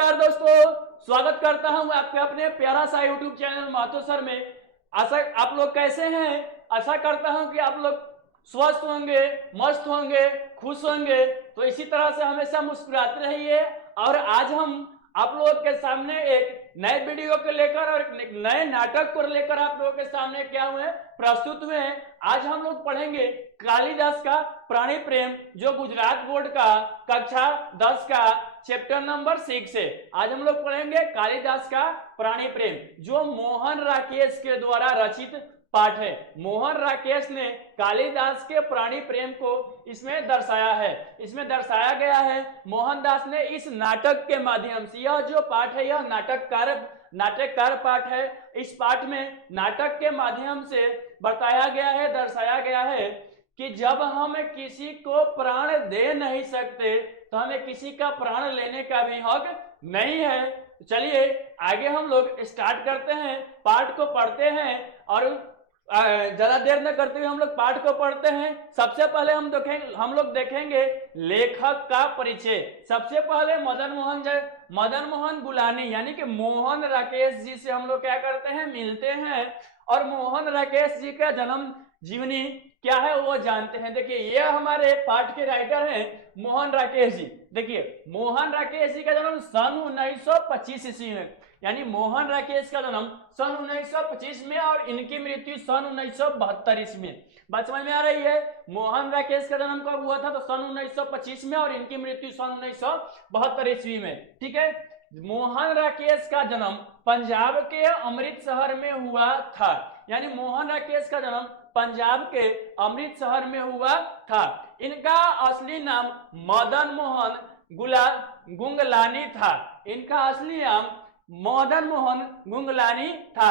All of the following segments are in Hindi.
नमस्कार दोस्तों, स्वागत करता हूं आपके अपने प्यारा सा यूट्यूब चैनल महतो सर में। आशा आप लोग कैसे हैं। आशा करता हूं कि आप लोग स्वस्थ होंगे, मस्त होंगे, खुश होंगे। तो इसी तरह से हमेशा मुस्कुराते रहिए। और आज हम आप लोगों के सामने एक नए वीडियो को लेकर और एक नए नाटक को लेकर आप लोगों के सामने क्या हुए प्रस्तुत हुए हैं। आज हम लोग पढ़ेंगे कालिदास का प्राणी प्रेम, जो गुजरात बोर्ड का कक्षा 10 का चैप्टर नंबर 6 है। आज हम लोग पढ़ेंगे कालिदास का प्राणी प्रेम, जो मोहन राकेश के द्वारा रचित पाठ है। मोहन राकेश ने कालिदास के प्राणी प्रेम को इसमें दर्शाया है। इसमें दर्शाया गया है मोहनदास ने इस नाटक के माध्यम से। यह जो पाठ है यह नाटककार पाठ है। इस पाठ में नाटक के माध्यम से बताया गया है, दर्शाया गया है कि जब हम किसी को प्राण दे नहीं सकते तो हमें किसी का प्राण लेने का भी हक नहीं है। चलिए आगे हम लोग स्टार्ट करते हैं, पाठ को पढ़ते हैं और ज्यादा देर न करते हुए हम लोग पाठ को पढ़ते हैं। सबसे पहले हम लोग देखेंगे लेखक का परिचय। सबसे पहले मदन मोहन गुलानी यानी कि मोहन राकेश जी से हम लोग क्या करते हैं, मिलते हैं और मोहन राकेश जी का जन्म जीवनी क्या है वो जानते हैं। देखिए ये हमारे पाठ के राइटर हैं मोहन राकेश जी। देखिए मोहन राकेश जी का जन्म सन 1925 ईस्वी में, यानी मोहन राकेश का जन्म सन 1925 में और इनकी मृत्यु सन 1972 ईस्वी में। बात समझ में आ रही है। मोहन राकेश का जन्म कब हुआ था तो सन 1925 में और इनकी मृत्यु सन 1972 ईस्वी में। ठीक है। मोहन राकेश का जन्म पंजाब के अमृतसर में हुआ था, यानी मोहन राकेश का जन्म पंजाब के अमृतसर में हुआ था। इनका असली नाम मदन मोहन गुंगलानी था। इनका असली नाम मदन मोहन गुंगलानी था।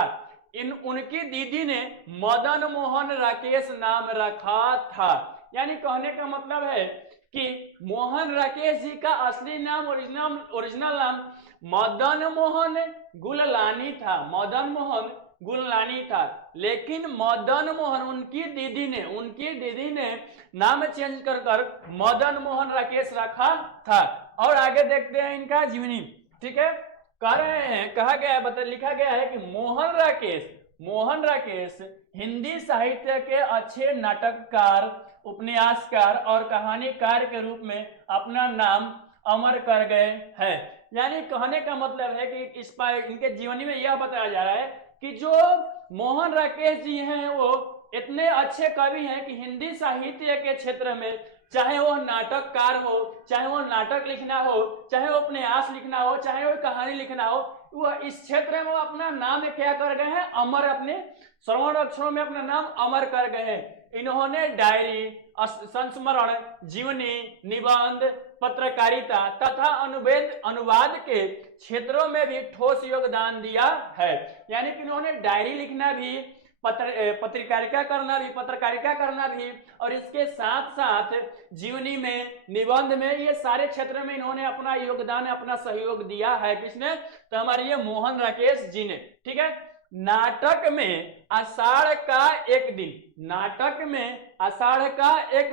उनकी दीदी ने मदन मोहन राकेश नाम रखा था। यानी कहने का मतलब है कि मोहन राकेश जी का असली नाम ओरिजिनल नाम मदन मोहन गुललानी था। मदन मोहन गुललानी था, लेकिन मदन मोहन उनकी दीदी ने नाम चेंज कर मदन मोहन राकेश रखा था। और आगे देखते हैं इनका जीवनी। ठीक है। कह रहे हैं, लिखा गया है कि मोहन राकेश हिंदी साहित्य के अच्छे नाटककार, उपन्यासकार और कहानीकार के रूप में अपना नाम अमर कर गए हैं। यानी कहने का मतलब है कि इनके जीवनी में यह बताया जा रहा है कि जो मोहन राकेश जी हैं वो इतने अच्छे कवि हैं कि हिंदी साहित्य के क्षेत्र में, चाहे वो नाटककार हो, चाहे वो नाटक लिखना हो, चाहे वो उपन्यास लिखना हो, चाहे वो कहानी लिखना हो, वह इस क्षेत्र में वो अपना नाम क्या कर गए हैं, अमर, अपने स्वर्ण अक्षरों में अपना नाम अमर कर गए हैं। इन्होंने डायरी, संस्मरण, जीवनी, निबंध, पत्रकारिता तथा अनुवाद के क्षेत्रों में भी ठोस योगदान दिया है। यानी कि इन्होंने डायरी लिखना भी, पत्रकारिता करना भी और इसके साथ साथ जीवनी में, निबंध में, ये सारे क्षेत्र में इन्होंने अपना योगदान, अपना सहयोग दिया है। किसने? तो हमारे ये मोहन राकेश जी ने। ठीक है। नाटक में आषाढ़ का एक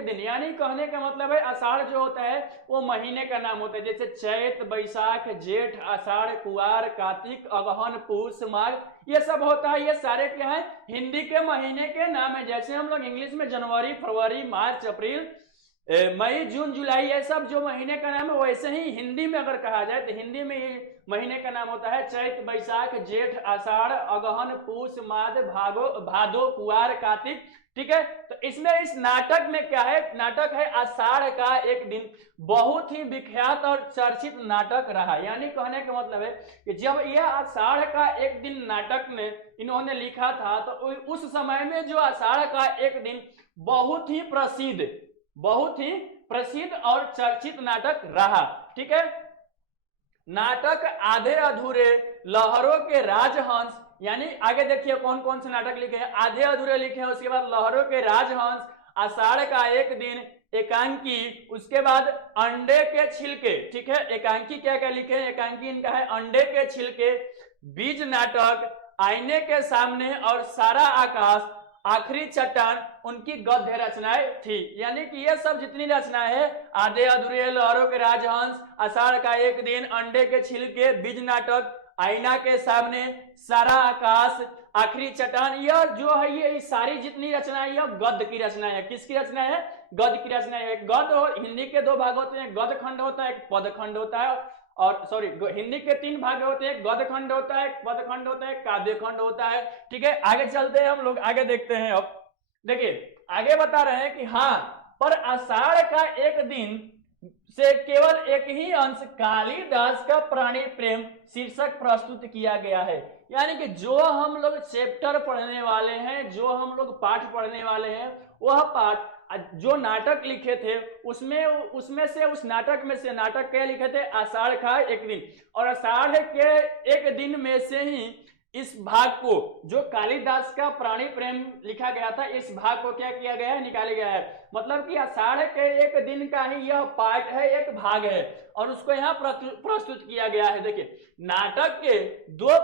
दिन, यानी कहने का मतलब है आषाढ़ जो होता है वो महीने का नाम होता है। जैसे चैत, बैसाख, जेठ, आषाढ़, कुआर, कार्तिक, अगहन, पूस, माघ, ये सब होता है। ये सारे क्या है, हिंदी के महीने के नाम है। जैसे हम लोग इंग्लिश में जनवरी, फरवरी, मार्च, अप्रैल, मई, जून, जुलाई, ये सब जो महीने का नाम है, वैसे ही हिंदी में अगर कहा जाए तो हिंदी में ये महीने का नाम होता है चैत, बैसाख, जेठ, आषाढ़, अगहन, पूस, माघ, भादो, कुआर, कार्तिक। ठीक है। तो इसमें इस नाटक में क्या है, नाटक है आषाढ़ का एक दिन। बहुत ही विख्यात और चर्चित नाटक रहा। यानी कहने का मतलब है कि जब यह आषाढ़ का एक दिन नाटक में इन्होंने लिखा था तो उस समय में जो आषाढ़ का एक दिन बहुत ही प्रसिद्ध और चर्चित नाटक रहा। ठीक है। नाटक आधे अधूरे, लहरों के राजहंस, यानी आगे देखिए कौन कौन से नाटक लिखे हैं। आधे अधूरे लिखे हैं, उसके बाद लहरों के राजहंस, आषाढ़ का एक दिन, एकांकी, उसके बाद अंडे के छिलके। ठीक है। एकांकी क्या क्या लिखे हैं, एकांकी इनका है अंडे के छिलके, बीज नाटक, आईने के सामने और सारा आकाश, आखिरी चट्टान उनकी गद्य रचनाएं थी। यानी कि ये सब जितनी रचनाएं हैं, आधे अधूरे, लहरों के राजहंस, आषाढ़ का एक दिन, अंडे के छिलके, बीज नाटक, आईना के सामने, सारा आकाश, आखिरी चट्टान, यह जो है ये सारी जितनी रचनाएं यह गद्य की रचनाएं है। किसकी रचनाएं है? गद्य की रचनाएं है। गद्य और हिंदी के दो भाग होते हैं, गद्य खंड होता है, एक पद खंड होता है। और सॉरी, हिंदी के तीन भाग होते हैं, गद्य खंड होता है, पद खंड होता है, काव्य खंड होता है। ठीक है, आगे चलते हैं हम लोग, आगे देखते हैं। अब देखिए आगे बता रहे हैं कि हाँ, पर आषाढ़ का एक दिन से केवल एक ही अंश कालिदास का प्राणी प्रेम शीर्षक प्रस्तुत किया गया है। यानी कि जो हम लोग चैप्टर पढ़ने वाले हैं, जो हम लोग पाठ पढ़ने वाले हैं, वह पाठ जो नाटक लिखे थे उसमें से उस नाटक में से नाटक क्या लिखे थे? आषाढ़ का एक दिन। और आषाढ़ के एक दिन में से ही इस भाग को, जो कालिदास का प्राणी प्रेम लिखा गया था, इस भाग को क्या किया गया है? निकाला गया है। मतलब कि आषाढ़ के एक दिन का ही यह पार्ट है, एक भाग है, और उसको यहाँ प्रस्तुत किया गया है। देखिए नाटक के दो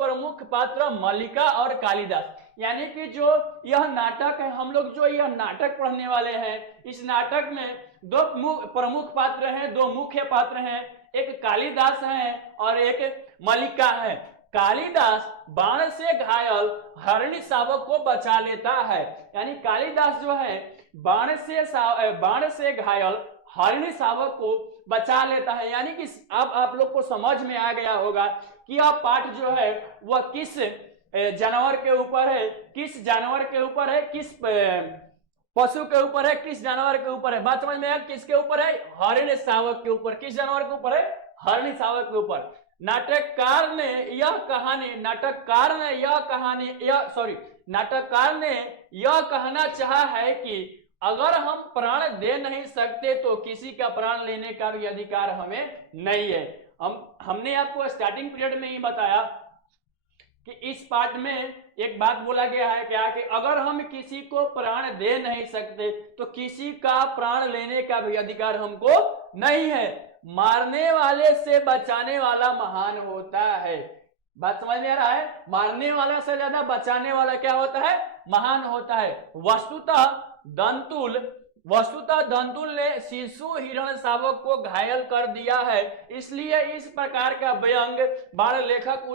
प्रमुख पात्र मल्लिका और कालिदास। यानी कि जो यह नाटक है, हम लोग जो यह नाटक पढ़ने वाले हैं, इस नाटक में दो प्रमुख पात्र हैं, दो मुख्य पात्र हैं, एक कालिदास है और एक मल्लिका है। कालिदास बाण से घायल हरिणी शावक को बचा लेता है। यानी कालिदास जो है बाण से घायल हरिणी शावक को बचा लेता है। यानी कि अब आप लोग को समझ में आ गया होगा कि यह पाठ जो है वह किस जानवर के ऊपर है, किस जानवर के ऊपर है, किस पशु के ऊपर है, किस जानवर के ऊपर है। बात समझ में आया? किसके ऊपर है? हरिणी शावक के ऊपर। किस जानवर के ऊपर है? हरिणी शावक के ऊपर। नाटककार ने यह कहना चाहा है कि अगर हम प्राण दे नहीं सकते तो किसी का प्राण लेने का भी अधिकार हमें नहीं है। हमने आपको स्टार्टिंग पीरियड में ही बताया कि इस पाठ में एक बात बोला गया है क्या, कि अगर हम किसी को प्राण दे नहीं सकते तो किसी का प्राण लेने का भी अधिकार हमको नहीं है। मारने वाले से बचाने वाला महान होता है। बात समझ में आ रहा है? मारने वाला से ज्यादा बचाने वाला क्या होता है? महान होता है। वस्तुतः दंतुल ने शिशु हिरण शावक को घायल कर दिया है, इसलिए इस प्रकार का व्यंग बाण लेखक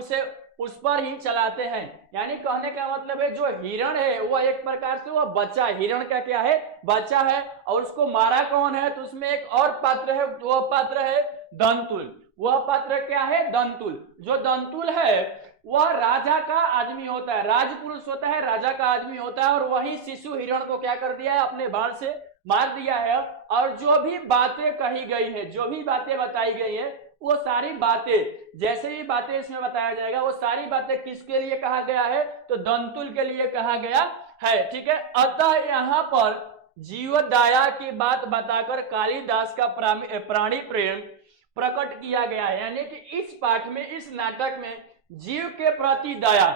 उस पर ही चलाते हैं। यानी कहने का मतलब है जो हिरण है वह एक प्रकार से वह बच्चा, हिरण का क्या है? बच्चा है, और उसको मारा कौन है? तो उसमें एक और पात्र है, वह पात्र है दंतुल। वह पात्र क्या है? दंतुल। जो दंतुल है वह राजा का आदमी होता है, राजपुरुष होता है, राजा का आदमी होता है, और वही शिशु हिरण को क्या कर दिया है? अपने बाण से मार दिया है। और जो भी बातें कही गई है, जो भी बातें बताई गई है, वो सारी बातें, जैसे भी बातें इसमें बताया जाएगा, वो सारी बातें किसके लिए कहा गया है? तो दंतुल के लिए कहा गया है। ठीक है, अतः यहाँ पर जीवदया की बात बताकर कालिदास का प्राणी प्रेम प्रकट किया गया है। यानी कि इस पाठ में, इस नाटक में जीव के प्रति दया,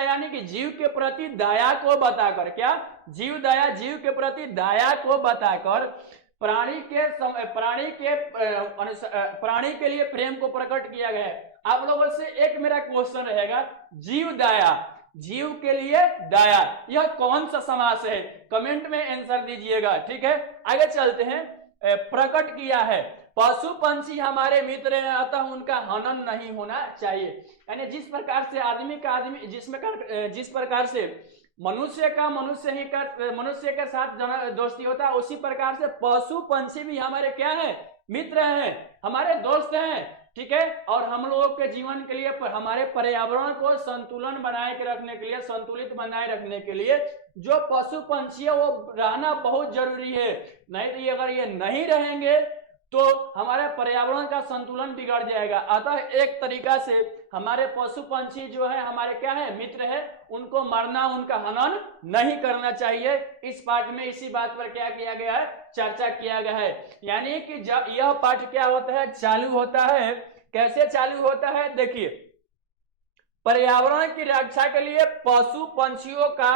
यानी कि जीव के प्रति दया को बताकर, क्या? जीव के प्रति दया को बताकर प्राणी के लिए प्रेम को प्रकट किया गया है। आप लोगों से एक मेरा क्वेश्चन रहेगा, जीव दया, जीव के लिए दया, यह कौन सा समास है? कमेंट में आंसर दीजिएगा। ठीक है, आगे चलते हैं। प्रकट किया है, पशु पंछी हमारे मित्र हैं, अतः उनका हनन नहीं होना चाहिए। यानी जिस प्रकार से आदमी का आदमी, जिस प्रकार से मनुष्य के साथ दोस्ती होता है, उसी प्रकार से पशु पंछी भी हमारे क्या है? मित्र हैं, हमारे दोस्त हैं। ठीक है, और हम लोगों के जीवन के लिए, हमारे पर्यावरण को संतुलित बनाए रखने के लिए जो पशु पंछी है वो रहना बहुत जरूरी है। नहीं तो अगर ये नहीं रहेंगे तो हमारे पर्यावरण का संतुलन बिगड़ जाएगा। अतः एक तरीका से हमारे पशु पंछी जो है हमारे क्या है? मित्र है, उनको मारना, उनका हनन नहीं करना चाहिए। इस पाठ में इसी बात पर क्या किया गया है? चर्चा किया गया है। यानी कि जब यह पाठ क्या होता है? चालू होता है। कैसे चालू होता है? देखिए, पर्यावरण की रक्षा के लिए पशु पंछियों का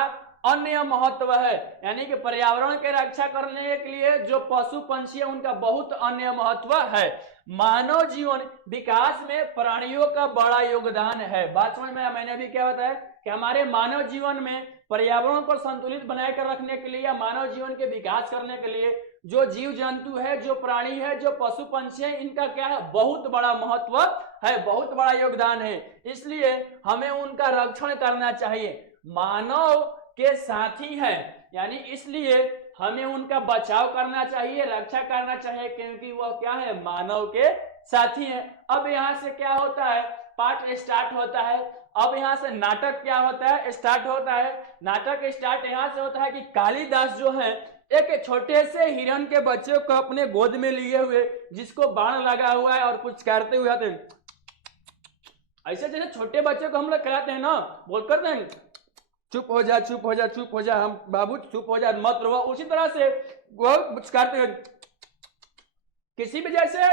अन्य महत्व है। यानी कि पर्यावरण की रक्षा करने के लिए जो पशु पंछी है उनका बहुत अन्य महत्व है। मानव जीवन विकास में प्राणियों का बड़ा योगदान है। बात समझ में? मैंने भी क्या बताया कि हमारे मानव जीवन में पर्यावरण को संतुलित बनाए कर रखने के लिए या मानव जीवन के विकास करने के लिए जो जीव जंतु है, जो प्राणी है, जो पशु पंछी है, इनका क्या है, बहुत बड़ा महत्व है, बहुत बड़ा योगदान है। इसलिए हमें उनका रक्षण करना चाहिए। मानव के साथी है, यानी इसलिए हमें उनका बचाव करना चाहिए, रक्षा करना चाहिए, क्योंकि वह क्या है, मानव के साथी है। अब यहाँ से क्या होता है, पाठ स्टार्ट होता है। अब यहाँ से नाटक क्या होता है, स्टार्ट होता है। नाटक स्टार्ट यहाँ से होता है कि कालिदास जो है एक छोटे से हिरण के बच्चे को अपने गोद में लिए हुए, जिसको बाण लगा हुआ है और कुछ करते हुए आते हैं, ऐसे जैसे छोटे बच्चे को हम लोग कराते हैं ना, बोल कर दें चुप हो जा, चुप हो जा, चुप हो जा, हम बाबू चुप हो जा, मत रो, उसी तरह से वो पुचकारते हुए किसी भी जैसे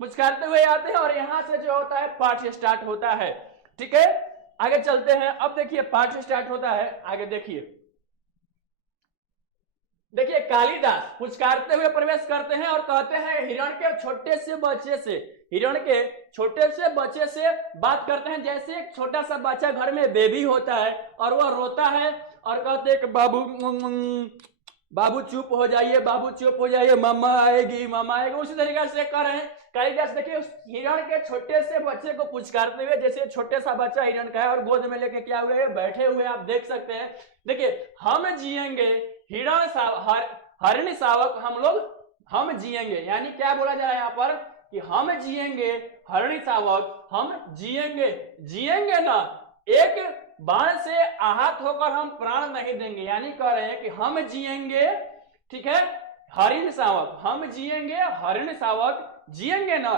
पुचकारते हुए आते हैं और यहां से जो होता है पाठ स्टार्ट होता है। ठीक है, आगे चलते हैं। अब देखिए पाठ स्टार्ट होता है, आगे देखिए कालिदास पुचकारते हुए प्रवेश करते हैं और कहते हैं हिरण के छोटे से बच्चे से, हिरण के छोटे से बच्चे से बात करते हैं जैसे एक छोटा सा बच्चा घर में बेबी होता है और वह रोता है और कहते हैं कि बाबू बाबू चुप हो जाइए, बाबू चुप हो जाइए, मम्मा आएगी, मम्मा आएगी। उसी तरीके से कर रहे हैं कालिदास। देखिए उस हिरण के छोटे से बच्चे को पुचकारते हुए, जैसे छोटे सा बच्चा हिरण का है और गोद में लेके क्या हुए बैठे हुए, आप देख सकते हैं। देखिए हम जिएंगे, हरिण शावक हम लोग, हम जिएंगे, यानी क्या बोला जा रहा है यहाँ पर कि हम जिएंगे, हरिण शावक हम जिएंगे, जिएंगे ना, एक बाण से आहत होकर हम प्राण नहीं देंगे। यानी कह रहे हैं कि हम जिएंगे, ठीक है, हरिण शावक हम जिएंगे, हरिण शावक जिएंगे ना,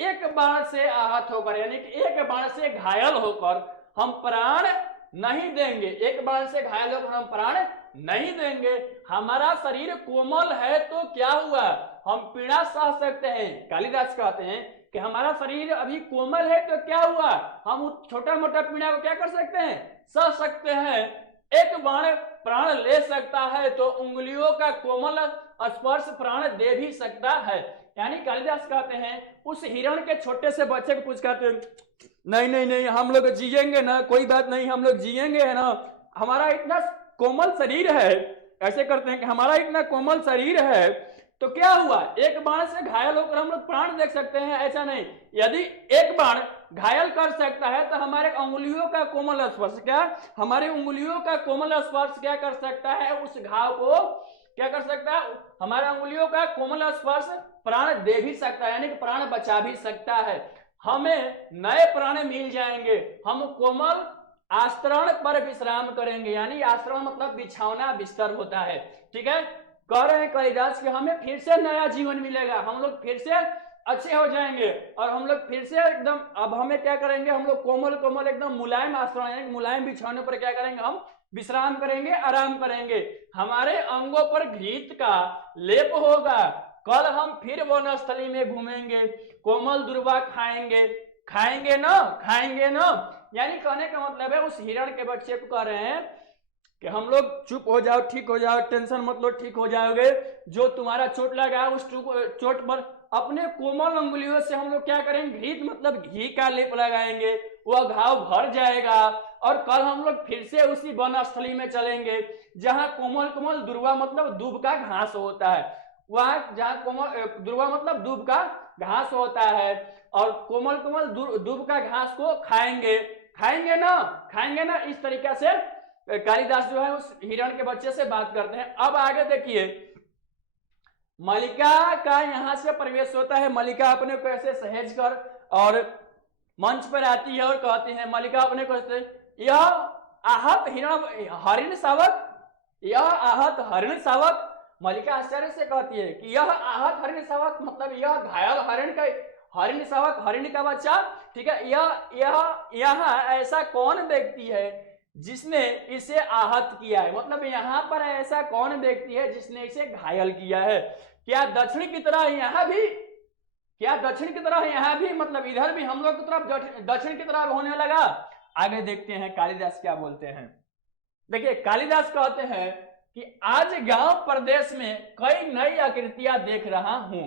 एक बाण से आहत होकर, यानी कि एक बाण से घायल होकर हम प्राण नहीं देंगे, एक बाण से घायल होकर हम प्राण नहीं देंगे। हमारा शरीर कोमल है तो क्या हुआ, हम पीड़ा सह सकते हैं। कालिदास कहते हैं कि हमारा शरीर अभी कोमल है तो क्या हुआ, हम छोटा मोटा पीड़ा को क्या कर सकते हैं, सह सकते हैं। एक बाण प्राण ले सकता है तो उंगलियों का कोमल स्पर्श प्राण दे भी सकता है। यानी कालिदास कहते हैं उस हिरण के छोटे से बच्चे को पुचकारते हैं, नहीं नहीं नहीं हम लोग जिएंगे ना, कोई बात नहीं, हम लोग जिएंगे है ना, हमारा इतना कोमल शरीर है। ऐसे करते हैं कि हमारा इतना कोमल शरीर है तो क्या हुआ, एक बाण से घायल होकर हम लोग प्राण देख सकते हैं, ऐसा नहीं। यदि एक बाण घायल कर सकता है तो हमारे उंगलियों का कोमल स्पर्श, क्या हमारे उंगलियों का कोमल स्पर्श क्या कर सकता है, उस घाव को क्या कर सकता है, हमारे उंगलियों का कोमल स्पर्श प्राण दे भी सकता है, यानी कि प्राण बचा भी सकता है। हमें नए प्राण मिल जाएंगे, हम कोमल आश्रम पर विश्राम करेंगे, यानी आश्रम मतलब बिछौना बिस्तर होता है। ठीक है, कह रहे हैं कालिदास कि हमें फिर से नया जीवन मिलेगा, हम लोग फिर से अच्छे हो जाएंगे और हम लोग फिर से एकदम, अब हमें क्या करेंगे, हम लोग कोमल कोमल एकदम मुलायम आश्रम, मुलायम बिछौने पर क्या करेंगे, हम विश्राम करेंगे, आराम करेंगे। हमारे अंगों पर घृत का लेप होगा, कल हम फिर वनस्थली में घूमेंगे, कोमल दुर्वा खाएंगे, खाएंगे ना, खाएंगे ना। यानी कहने का मतलब है उस हिरण के बच्चे को कह रहे हैं कि हम लोग चुप हो जाओ, ठीक हो जाओ, टेंशन मत लो, ठीक हो जाओगे। जो तुम्हारा चोट लगा है उस चोट पर अपने कोमल अंगुलियों से हम लोग क्या करेंगे, घृत मतलब घी का लेप लगाएंगे, वह घाव भर जाएगा और कल हम लोग फिर से उसी वनस्थली में चलेंगे जहां कोमल कोमल दुर्वा मतलब दूब का घास होता है, वहां जहां कोमल दुर्वा मतलब दूब का घास होता है और कोमल कोमल दूब का घास को खाएंगे, खाएंगे ना, खाएंगे ना। इस तरीके से कालिदास जो है उस हिरण के बच्चे से बात करते हैं। अब आगे देखिए मल्लिका का यहां से प्रवेश होता है। मल्लिका अपने को ऐसे सहेज कर और मंच पर आती है और कहती है, मल्लिका अपने को यह आहत हरिण शावक, यह आहत हरिण शावक। मल्लिका आश्चर्य से कहती है कि यह आहत हरिण शावक मतलब यह घायल हरिण का, हरिण शावक हरिण का बच्चा, ठीक है, यह ऐसा कौन व्यक्ति है जिसने इसे आहत किया है, मतलब यहाँ पर ऐसा कौन व्यक्ति है जिसने इसे घायल किया है। क्या दक्षिण की तरह यहाँ भी, क्या दक्षिण की तरह यहाँ भी, मतलब इधर भी हम लोग की तरफ दक्षिण की तरफ होने लगा। आगे देखते हैं कालिदास क्या बोलते हैं। देखिए कालिदास कहते हैं कि आज गांव प्रदेश में कई नई आकृतियां देख रहा हूं।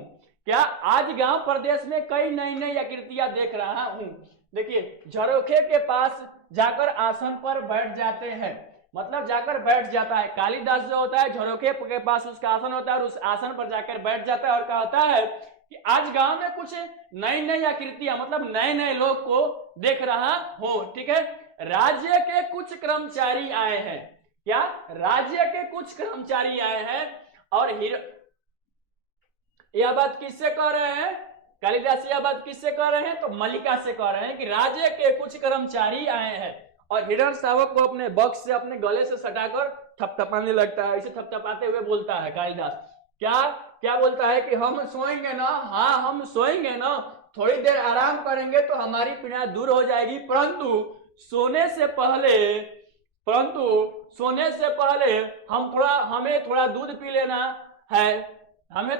क्या आज गांव प्रदेश में कई नई नई आकृतियां देख रहा हूं। देखिए झरोखे के पास जाकर आसन पर बैठ जाते हैं, मतलब जाकर बैठ जाता है। कालिदास जो होता है झरोखे के पास उसका आसन होता है और उस आसन पर जाकर बैठ जाता है और कहता है कि आज गांव में कुछ नई नई आकृतियां, मतलब नए नए लोग को देख रहा हूं। ठीक है, राज्य के कुछ कर्मचारी आए हैं। क्या? राज्य के कुछ कर्मचारी आए हैं। और यह बात किससे कह रहे हैं? कालिदास यह बात किससे कह रहे हैं? तो मल्लिका से कह रहे हैं कि राज्य के कुछ कर्मचारी आए हैं। और हिरण शावक को अपने बक्स से अपने गले से सटाकर थपथपाने लगता है। इसे थपथपाते हुए बोलता है कालिदास, क्या क्या बोलता है कि हम सोएंगे ना, हाँ हम सोएंगे ना, थोड़ी देर आराम करेंगे तो हमारी पीड़ा दूर हो जाएगी, परंतु सोने से पहले हमें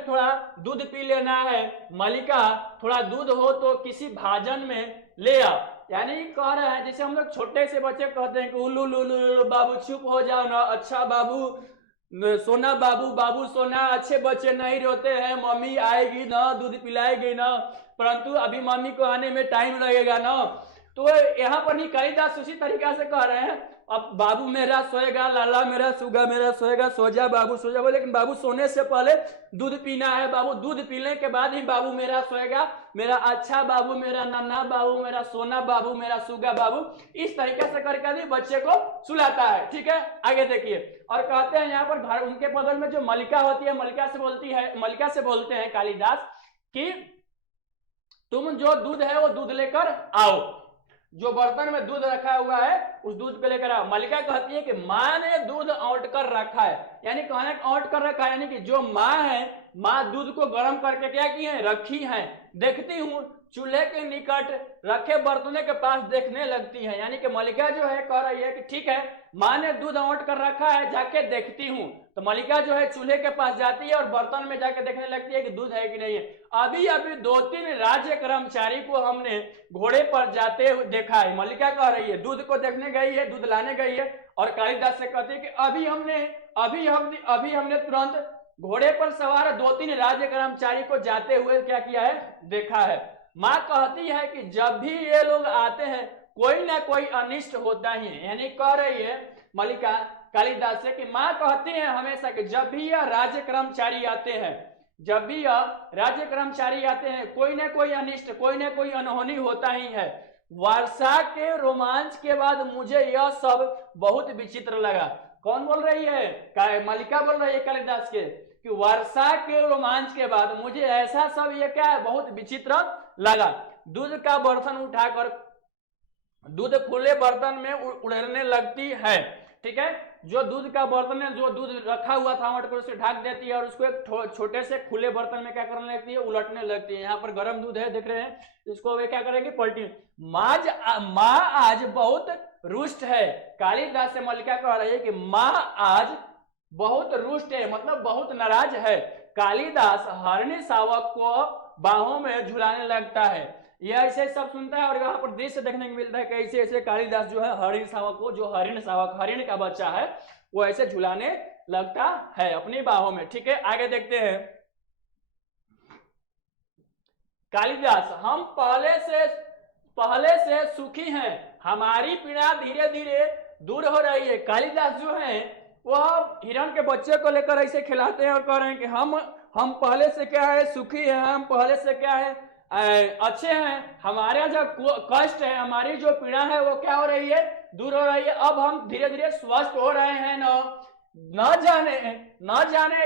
थोड़ा दूध पी लेना है। मल्लिका थोड़ा दूध हो तो किसी भाजन में ले आ। यानी कह रहे हैं जैसे हम लोग छोटे से बच्चे कहते हैं कि उल्लू लुलू बाबू चुप हो जाओ ना, अच्छा बाबू सोना, बाबू सोना, अच्छे बच्चे नहीं रोते हैं, मम्मी आएगी ना, दूध पिलाएगी ना, परंतु अभी मम्मी को आने में टाइम लगेगा ना। तो यहाँ पर ही कालिदास उसी तरीका से कह रहे हैं, अब बाबू मेरा सोएगा, लाला मेरा सुगा मेरा सोएगा, सो जा बाबू सो जा, लेकिन बाबू सोने से पहले दूध पीना है, बाबू दूध पीने के बाद ही बाबू मेरा सोएगा, मेरा अच्छा बाबू, मेरा नन्हा बाबू, मेरा सोना बाबू, मेरा सुगा बाबू। इस तरीके से करके भी बच्चे को सुलाता है। ठीक है, आगे देखिए और कहते हैं यहाँ पर उनके बगल में जो मल्लिका होती है, मल्लिका से बोलते हैं कालिदास कि तुम जो दूध है वो दूध लेकर आओ, जो बर्तन में दूध रखा हुआ है उस दूध को लेकर आओ। मल्लिका कहती है कि माँ ने दूध औंट कर रखा है, यानी कहने औंट कर रखा है, यानी कि जो माँ है, माँ दूध को गर्म करके क्या की है? रखी है। देखती हूँ चूल्हे के निकट रखे बर्तनों के पास देखने लगती है। यानी कि मल्लिका जो है कह रही है कि ठीक है, माँ ने दूध औंट कर रखा है, जाके देखती हूँ। तो मल्लिका जो है चूल्हे के पास जाती है और बर्तन में जाके देखने लगती है कि दूध है कि नहीं है। अभी 2-3 राज्य कर्मचारी को हमने घोड़े पर जाते हुए देखा है। मल्लिका कह रही है दूध को देखने गई है, दूध लाने गई है, और कालिदास से कहती है कि अभी हमने तुरंत घोड़े पर सवार 2-3 राज्य कर्मचारी को जाते हुए क्या किया है? देखा है। माँ कहती है कि जब भी ये लोग आते हैं कोई ना कोई अनिष्ट होता ही है। यानी कह रही है मल्लिका कालिदास से कि माँ कहती है हमेशा कि जब भी यह राज्य कर्मचारी आते हैं कोई ना कोई अनिष्ट, कोई ना कोई अनहोनी होता ही है। वर्षा के रोमांच के बाद मुझे यह सब बहुत विचित्र लगा। कौन बोल रही है? मल्लिका बोल रही है कालिदास के कि वर्षा के रोमांच के बाद मुझे ऐसा सब ये क्या है? बहुत विचित्र लगा। दूध का बर्तन उठाकर दूध खुले बर्तन में उड़ने लगती है। ठीक है, जो दूध का बर्तन है, जो दूध रखा हुआ था मटको उसे ढक देती है और उसको एक छोटे से खुले बर्तन में क्या करने लगती है? उलटने लगती है। यहाँ पर गर्म दूध है, देख रहे हैं, इसको वे क्या करेंगे? पलटी। माँ आज बहुत रुष्ट है। कालिदास से मल्लिका कह रही है कि माँ आज बहुत रुष्ट है, मतलब बहुत नाराज है। कालिदास हरिणी शावक को बाहों में झुलाने लगता है। यह ऐसे सब सुनता है और यहाँ पर दृश्य देखने को मिलता है कि ऐसे ऐसे कालिदास जो है हरिण शावक को, जो हरिण का बच्चा है, वो ऐसे झुलाने लगता है अपनी बाहों में। ठीक है, आगे देखते हैं। कालिदास, हम पहले से सुखी हैं, हमारी पीड़ा धीरे धीरे दूर हो रही है। कालिदास जो है वह हिरण के बच्चे को लेकर ऐसे खिलाते हैं और कह रहे हैं कि हम पहले से क्या है? सुखी है, हम पहले से क्या है? अच्छे हैं। हमारे जो कष्ट है, हमारी जो पीड़ा है वो क्या हो रही है? दूर हो रही है। अब हम धीरे धीरे स्वस्थ हो रहे हैं। न जाने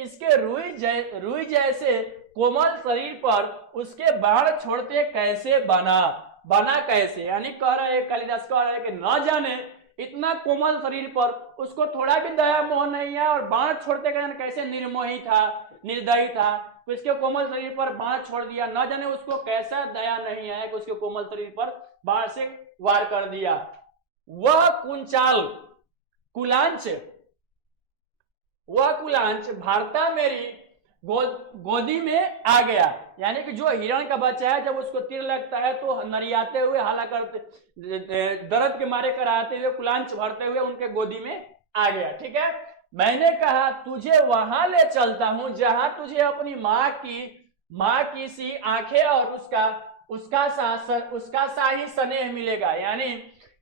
इसके रुई जैसे कोमल शरीर पर उसके बाण छोड़ते कैसे बना कैसे? यानी कह रहे हैं, कालिदास कह रहे हैं कि न जाने इतना कोमल शरीर पर उसको थोड़ा भी दया मोह नहीं है और बाण छोड़ते कैसे निर्दयी था, तो इसके कोमल शरीर पर बाण छोड़ दिया। न जाने उसको कैसा दया नहीं है कि उसके कोमल शरीर पर बाण से वार कर दिया। वह कुलांच भारता मेरी गोदी में आ गया। यानी कि जो हिरण का बच्चा है, जब उसको तीर लगता है तो नरियाते हुए, हाला करते, दर्द के मारे कराते हुए, कुलांच भरते हुए उनके गोदी में आ गया। ठीक है, मैंने कहा तुझे वहां ले चलता हूं जहां तुझे अपनी माँ की सी आंखें और उसका उसका सा ही स्नेह मिलेगा। यानी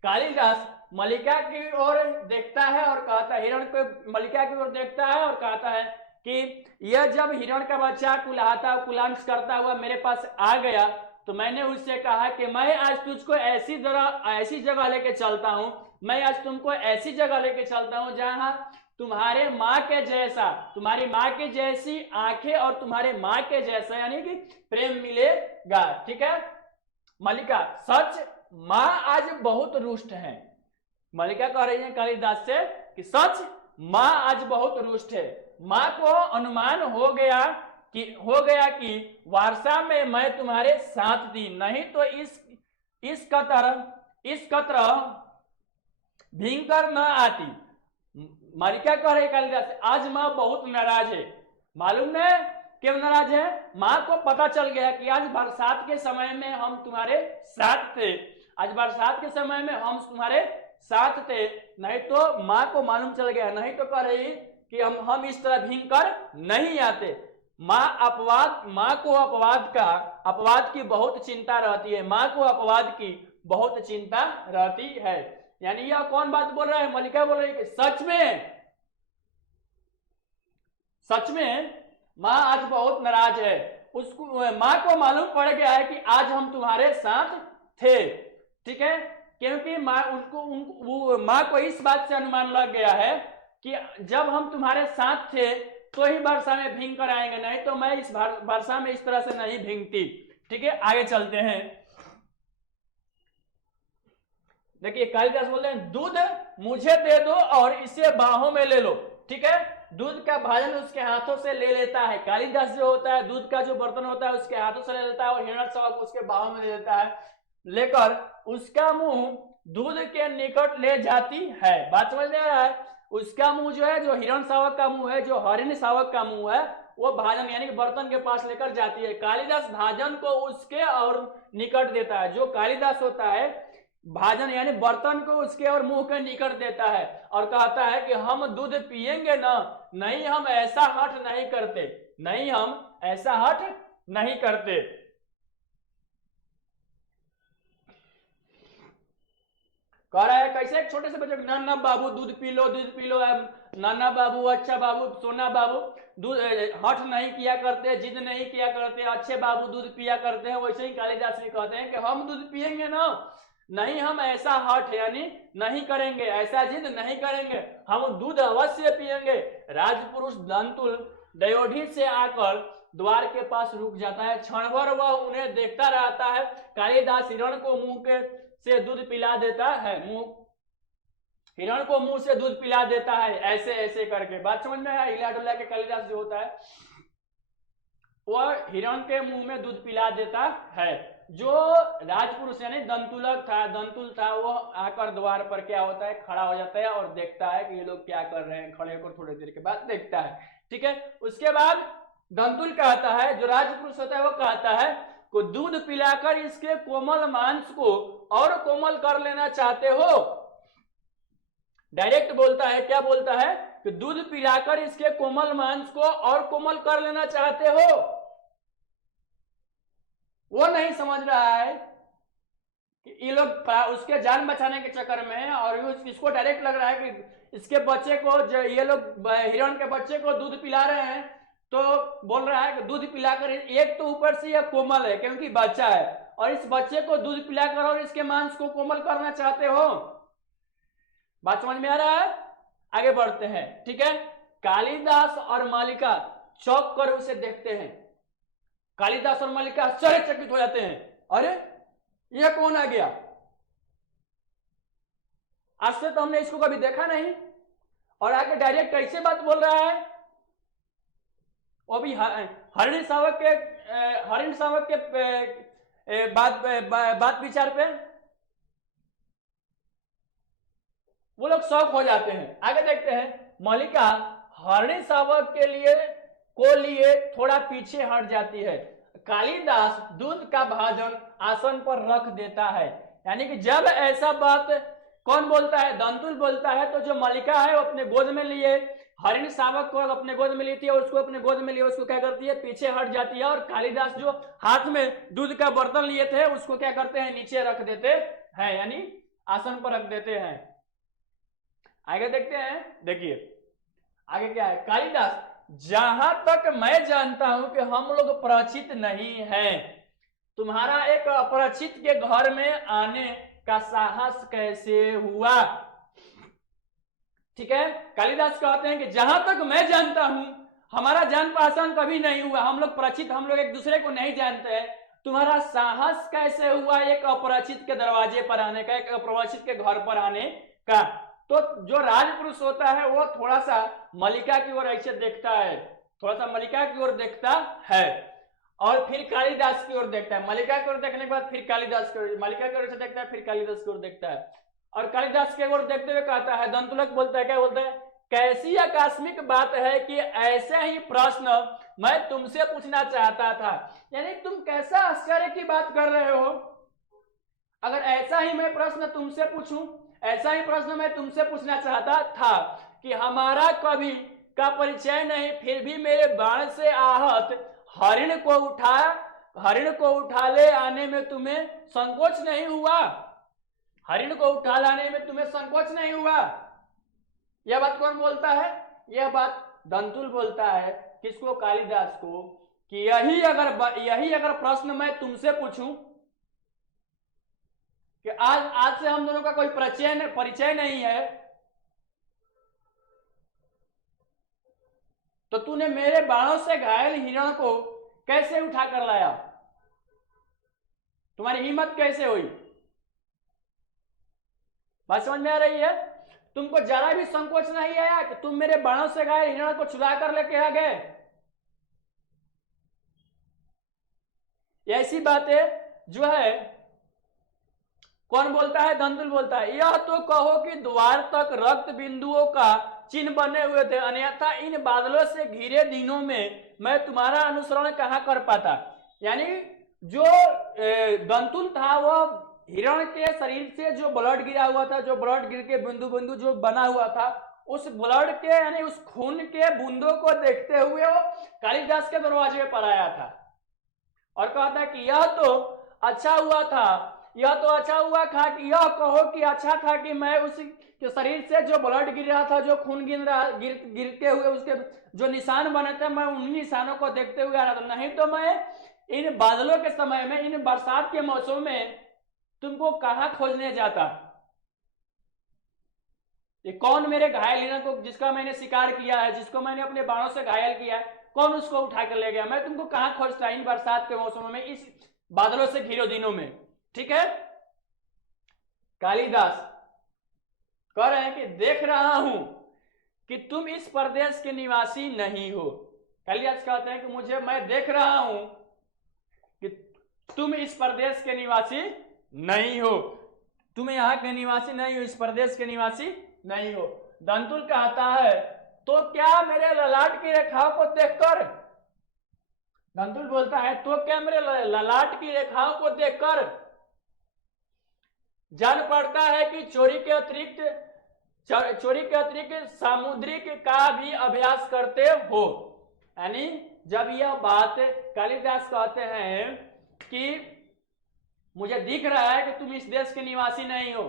कालिदास मल्लिका की ओर देखता है और कहता है, हिरण को मल्लिका की ओर देखता है और कहता है कि यह जब हिरण का बच्चा कुलाहता कुलांश करता हुआ मेरे पास आ गया तो मैंने उससे कहा कि मैं आज तुझको ऐसी जगह लेके चलता हूं, मैं आज तुमको ऐसी जगह लेके चलता हूं जहां तुम्हारे माँ के जैसा, तुम्हारी माँ की जैसी आंखें और तुम्हारे माँ के जैसा यानी कि प्रेम मिलेगा। ठीक है। मल्लिका, सच माँ आज बहुत रुष्ट है। मल्लिका कह रही है कालिदास से कि सच माँ आज बहुत रुष्ट है। माँ को अनुमान हो गया कि वर्षा में मैं तुम्हारे साथ थी, नहीं तो इस कतर भींकर न आती। मल्लिका कह रही कालिदास से आज माँ बहुत नाराज है। मालूम है क्यों नाराज है? माँ को पता चल गया कि आज बरसात के समय में हम तुम्हारे साथ थे, आज बरसात के समय में हम तुम्हारे साथ थे, नहीं तो माँ को मालूम चल गया, नहीं तो कह रही कि हम इस तरह भींग कर नहीं आते। माँ को अपवाद की बहुत चिंता रहती है, माँ को अपवाद की बहुत चिंता रहती है। यानी यह कौन बात बोल रहा है? मल्लिका बोल रही है कि सच में माँ आज बहुत नाराज है। उसको माँ को मालूम पड़ गया है कि आज हम तुम्हारे साथ थे। ठीक है। क्योंकि माँ को इस बात से अनुमान लग गया है कि जब हम तुम्हारे साथ थे तो ही वर्षा में भींग कर आएंगे, नहीं तो मैं इस वर्षा में इस तरह से नहीं भींगती। ठीक है। आगे चलते हैं। देखिए कालिदास बोलते हैं दूध मुझे दे दो और इसे बाहों में ले लो। ठीक है। दूध का भाजन उसके हाथों से ले लेता है। कालिदास जो होता है दूध का जो बर्तन होता है उसके हाथों से ले लेता है और हिरण्यश्रवक उसके बाहों में ले लेता है। लेकर उसका मुंह दूध के निकट ले जाती है। बात समझ में आ रहा है? उसका मुंह जो है, जो हिरण शावक का मुंह है, जो हरिण शावक का मुंह है, वो भाजन यानी कि बर्तन के पास लेकर जाती है। कालिदास भाजन को उसके और निकट देता है। जो कालिदास होता है भाजन यानी बर्तन को उसके और मुंह के निकट देता है और कहता है कि हम दूध पिएंगे ना, नहीं हम ऐसा हठ नहीं करते, नहीं हम ऐसा हठ नहीं करते। कह रहा है कैसे? एक छोटे से बच्चे को नाना बाबू दूध पी लो, दूध पी लो, नाना बाबू, अच्छा बाबू, सोना बाबू, दूध हठ नहीं किया करते, जिद नहीं किया करते, अच्छे बाबू दूध पिया करते हैं। वैसे ही कालिदास भी कहते हैं कि हम दूध पिएंगे ना, नहीं हम ऐसा हठ यानी नहीं करेंगे, ऐसा जिद नहीं करेंगे, हम दूध अवश्य पिएंगे। राजपुरुष दंतुल दयोढ़ी से आकर द्वार के पास रुक जाता है। क्षण भर वह उन्हें देखता रहता है। कालिदास हिरण को मुंह से दूध पिला देता है, हिरण को मुंह से दूध पिला देता है, ऐसे ऐसे करके। बात समझ में आया? हिला डुला के कालिदास जो होता है वह हिरण के मुंह में दूध पिला देता है। जो राजपुरुष यानी दंतुल था, वो आकर द्वार पर क्या होता है खड़ा हो जाता है और देखता है कि ये लोग क्या कर रहे हैं। खड़े होकर थोड़ी देर के बाद देखता है। ठीक है। उसके बाद दंतुल कहता है, जो राजपुरुष होता है वो कहता है को दूध पिलाकर इसके कोमल मांस को और कोमल कर लेना चाहते हो। डायरेक्ट बोलता है, क्या बोलता है कि दूध पिलाकर इसके कोमल मांस को और कोमल कर लेना चाहते हो। वो नहीं समझ रहा है कि ये लोग उसके जान बचाने के चक्कर में है और इसको डायरेक्ट लग रहा है कि इसके बच्चे को, ये लोग हिरण के बच्चे को दूध पिला रहे हैं, तो बोल रहा है कि दूध पिलाकर, एक तो ऊपर से यह कोमल है क्योंकि बच्चा है, और इस बच्चे को दूध पिलाकर और इसके मांस को कोमल करना चाहते हो। बात समझ में आ रहा है? आगे बढ़ते हैं। ठीक है। कालिदास और मल्लिका चौंक कर उसे देखते हैं। कालिदास और मल्लिका आश्चर्यचकित हो जाते हैं, अरे यह कौन आ गया? आज से तो हमने इसको कभी देखा नहीं, और आगे डायरेक्ट कैसे बात बोल रहा है। वो भी हरिण शावक के बात विचार पे वो लोग शौक हो जाते हैं। आगे देखते हैं। मल्लिका हरिण शावक के लिए थोड़ा पीछे हट जाती है। कालिदास दूध का भाजन आसन पर रख देता है। यानी कि जब ऐसा बात कौन बोलता है? दंतुल बोलता है। तो जो मल्लिका है वो अपने गोद में लिए हरिण शावक को अपने गोद में लेती है, उसको अपने गोद में लिया, उसको क्या करती है, पीछे हट जाती है, और कालिदास जो हाथ में दूध का बर्तन लिए थे उसको क्या करते हैं, नीचे रख देते हैं, यानी आसन पर रख देते हैं। आगे देखते हैं, देखिए आगे क्या है, कालिदास, जहां तक मैं जानता हूं कि हम लोग परिचित नहीं हैं, तुम्हारा एक अपरिचित के घर में आने का साहस कैसे हुआ। ठीक है, कालिदास कहते हैं कि जहां तक मैं जानता हूं हमारा जान पहचान कभी नहीं हुआ, हम लोग परिचित, हम लोग एक दूसरे को नहीं जानते हैं, तुम्हारा साहस कैसे हुआ एक अपरिचित के दरवाजे पर आने का, एक अपरिचित के घर पर आने का। तो जो राजपुरुष होता है वो थोड़ा सा मलिका की ओर ऐसे देखता है, थोड़ा सा मलिका की ओर देखता है, और फिर कालिदास की ओर देखता है, मलिका की ओर देखने के बाद फिर कालिदास की ओर, मलिका की ओर से देखता है, फिर कालिदास की ओर देखता है, और कालिदास की ओर देखते हुए कहता है, दंतुलक बोलता है, क्या बोलता है, कैसी आकस्मिक बात है कि ऐसे ही प्रश्न मैं तुमसे पूछना चाहता था। यानी तुम कैसा आश्चर्य की बात कर रहे हो, अगर ऐसा ही मैं प्रश्न तुमसे पूछूं, ऐसा ही प्रश्न मैं तुमसे पूछना चाहता था कि हमारा कभी का परिचय नहीं, फिर भी मेरे बाण से आहत हरिण को उठा ले आने में तुम्हें संकोच नहीं हुआ, हरिण को उठा लाने में तुम्हें संकोच नहीं हुआ। यह बात कौन बोलता है, यह बात दंतुल बोलता है, किसको, कालिदास को, कि यही अगर प्रश्न मैं तुमसे पूछूं कि आज से हम दोनों का कोई परिचय नहीं है, तो तूने मेरे बाणों से घायल हिरण को कैसे उठा कर लाया, तुम्हारी हिम्मत कैसे हुई। बात समझ में आ रही है, तुमको जरा भी संकोच नहीं आया कि तुम मेरे बाणों से घायल हिरण को चुरा कर लेके आ गए। ऐसी बातें जो है कौन बोलता है, दंतुल बोलता है, यह तो कहो कि द्वार तक रक्त बिंदुओं का चिन्ह बने हुए थे, अन्यथा इन बादलों से घिरे दिनों में मैं तुम्हारा अनुसरण कहां कर पाता। यानी जो दंतुल था वह हिरण के शरीर से जो ब्लड गिरा हुआ था, जो ब्लड गिर के बिंदु बिंदु जो बना हुआ था, उस ब्लड के यानी उस खून के बूंदों को देखते हुए वो कालिदास के दरवाजे पर आया था और कहता कि यह तो अच्छा हुआ था, यह तो अच्छा हुआ था कि यह कहो कि अच्छा था कि मैं उस के शरीर से जो ब्लड गिर रहा था, जो खून गिरते हुए उसके जो निशान बने थे, मैं उन निशानों को देखते हुए आ रहा था, नहीं तो मैं इन बादलों के समय में, इन बरसात के मौसम में तुमको कहां खोजने जाता। ये कौन मेरे घायल हिरण को, जिसका मैंने शिकार किया है, जिसको मैंने अपने बाणों से घायल किया है, कौन उसको उठा कर ले गया, मैं तुमको कहां खोजता इन बरसात के मौसम में, इस बादलों से घिरे दिनों में। ठीक है, कालिदास कह रहे हैं कि देख रहा हूं कि तुम इस प्रदेश के निवासी नहीं हो। कालिदास कहते हैं कि मैं देख रहा हूं कि तुम इस प्रदेश के निवासी नहीं हो, तुम यहाँ के निवासी नहीं हो, इस प्रदेश के निवासी नहीं हो। दंतुल कहता है तो क्या मेरे ललाट की रेखाओं को देखकर, दंतुल बोलता है तो क्या मेरे ललाट की रेखाओं को देखकर जान पड़ता है कि चोरी के अतिरिक्त सामुद्रिक का भी अभ्यास करते हो। यानी जब यह बात कालिदास कहते हैं कि मुझे दिख रहा है कि तुम इस देश के निवासी नहीं हो,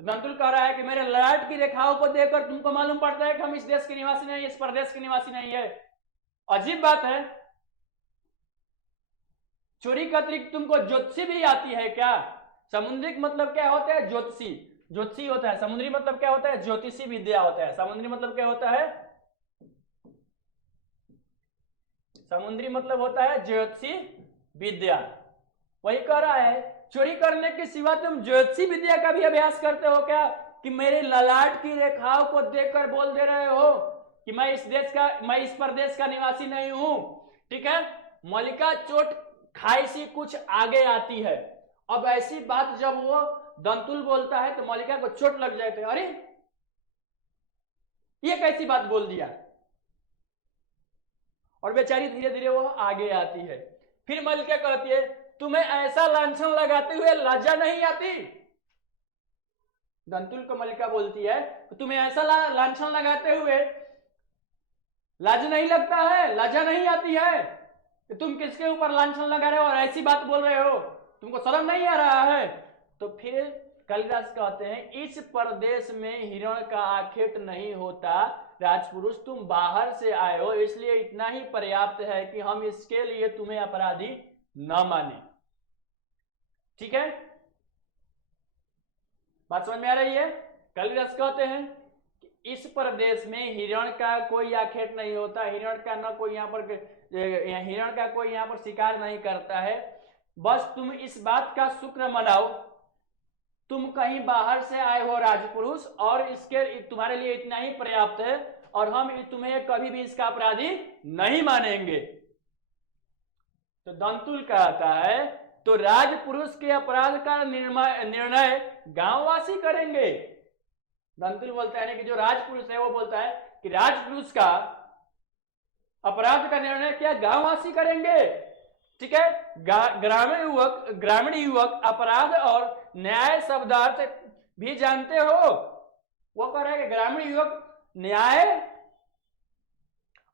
दंतुल कह रहा है कि मेरे ललाट की रेखाओं को देखकर तुमको मालूम पड़ता है कि हम इस देश के निवासी नहीं, इस प्रदेश के निवासी नहीं है। अजीब बात है, चोरी के अतिरिक्त तुमको ज्योतिषी भी आती है क्या। समुद्रिक मतलब क्या होता है, ज्योतिषी होता है। समुद्री मतलब क्या होता है, ज्योतिषी विद्या होता है। समुद्री मतलब क्या होता है, समुद्री मतलब होता है ज्योतिषी विद्या। वही कह रहा है चोरी करने के सिवा तुम ज्योतिषी विद्या का भी अभ्यास करते हो क्या, कि मेरे ललाट की रेखाओं को देखकर बोल दे रहे हो कि मैं इस प्रदेश का निवासी नहीं हूं। ठीक है, मलिका चोट खाई सी कुछ आगे आती है। अब ऐसी बात जब वो दंतुल बोलता है तो मलिका को चोट लग जाती है, अरे ये कैसी बात बोल दिया, और बेचारी धीरे धीरे वो आगे आती है। फिर मलिका कहती है तुम्हें ऐसा लांछन लगाते हुए लज्जा नहीं आती। दंतुल को मलिका बोलती है तुम्हें ऐसा लांछन लगाते हुए लाज नहीं लगता है, लज्जा नहीं आती है कि तुम किसके ऊपर लांछन लगा रहे हो और ऐसी बात बोल रहे हो, तुमको शर्म नहीं आ रहा है? तो फिर कालिदास कहते हैं इस परदेश में हिरण का आखेट नहीं होता, राजपुरुष तुम बाहर से आए हो इसलिए इतना ही पर्याप्त है कि हम इसके लिए तुम्हें अपराधी न माने। ठीक है, बात समझ में आ रही है? कालिदास कहते हैं कि इस प्रदेश में हिरण का कोई आखेट नहीं होता, हिरण का न कोई यहाँ पर हिरण का कोई यहाँ पर शिकार नहीं करता है, बस तुम इस बात का शुक्र मनाओ तुम कहीं बाहर से आए हो राजपुरुष, और इसके तुम्हारे लिए इतना ही पर्याप्त है और हम तुम्हें कभी भी इसका अपराधी नहीं मानेंगे। तो दंतुल कहता है तो राजपुरुष के अपराध का निर्णय गांववासी करेंगे। दंतुल बोलता है कि जो राजपुरुष है वो बोलता है कि राजपुरुष का अपराध का निर्णय क्या गांववासी करेंगे। ठीक है, ग्रामीण युवक अपराध और न्याय शब्दार्थ भी जानते हो। वो कह रहे हैं कि ग्रामीण युवक न्याय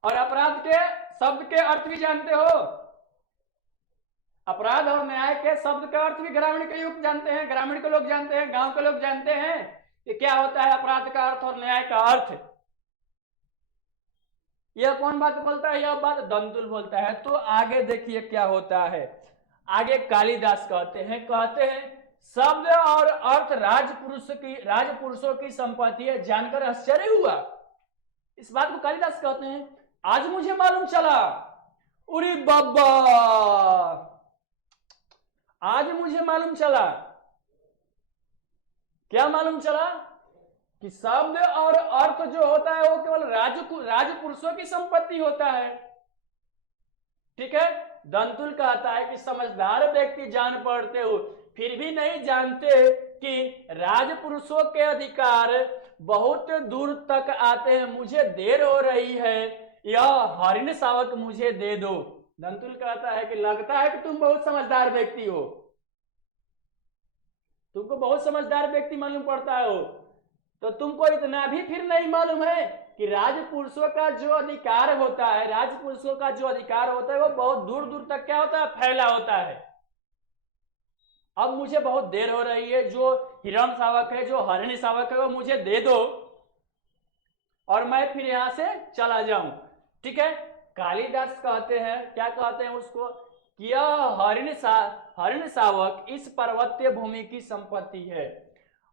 और अपराध के शब्द के अर्थ भी जानते हो। अपराध और न्याय के शब्द का अर्थ भी ग्रामीण के युवक जानते हैं, ग्रामीण के लोग जानते हैं, गांव के लोग जानते हैं कि क्या होता है अपराध का अर्थ और न्याय का अर्थ। यह कौन बात बोलता है? यह बात दंतुल बोलता है। तो आगे देखिए क्या होता है। आगे कालिदास कहते हैं शब्द और अर्थ राजपुरुषों की संपत्ति है, जानकर आश्चर्य हुआ। इस बात को कालिदास कहते हैं आज मुझे मालूम चला। उरी बाबा, आज मुझे मालूम चला। क्या मालूम चला? कि शब्द और अर्थ जो होता है वो केवल राजपुरुषों की संपत्ति होता है। ठीक है, दंतुल कहता है कि समझदार व्यक्ति जान पड़ते हो फिर भी नहीं जानते कि राजपुरुषों के अधिकार बहुत दूर तक आते हैं। मुझे देर हो रही है, यह हरिण शावक मुझे दे दो। दंतुल कहता है कि लगता है कि तुम बहुत समझदार व्यक्ति हो, तुमको बहुत समझदार व्यक्ति मालूम पड़ता हो, तो तुमको इतना भी फिर नहीं मालूम है कि राजपुरुषों का जो अधिकार होता है, राजपुरुषों का जो अधिकार होता है वो बहुत दूर दूर तक क्या होता है, फैला होता है। अब मुझे बहुत देर हो रही है, जो हिरण शावक है, जो हरिणी शावक है वो मुझे दे दो और मैं फिर यहां से चला जाऊं। ठीक है, कालिदास कहते हैं, क्या कहते हैं उसको, कि यह हरिण शावक इस पर्वतीय भूमि की संपत्ति है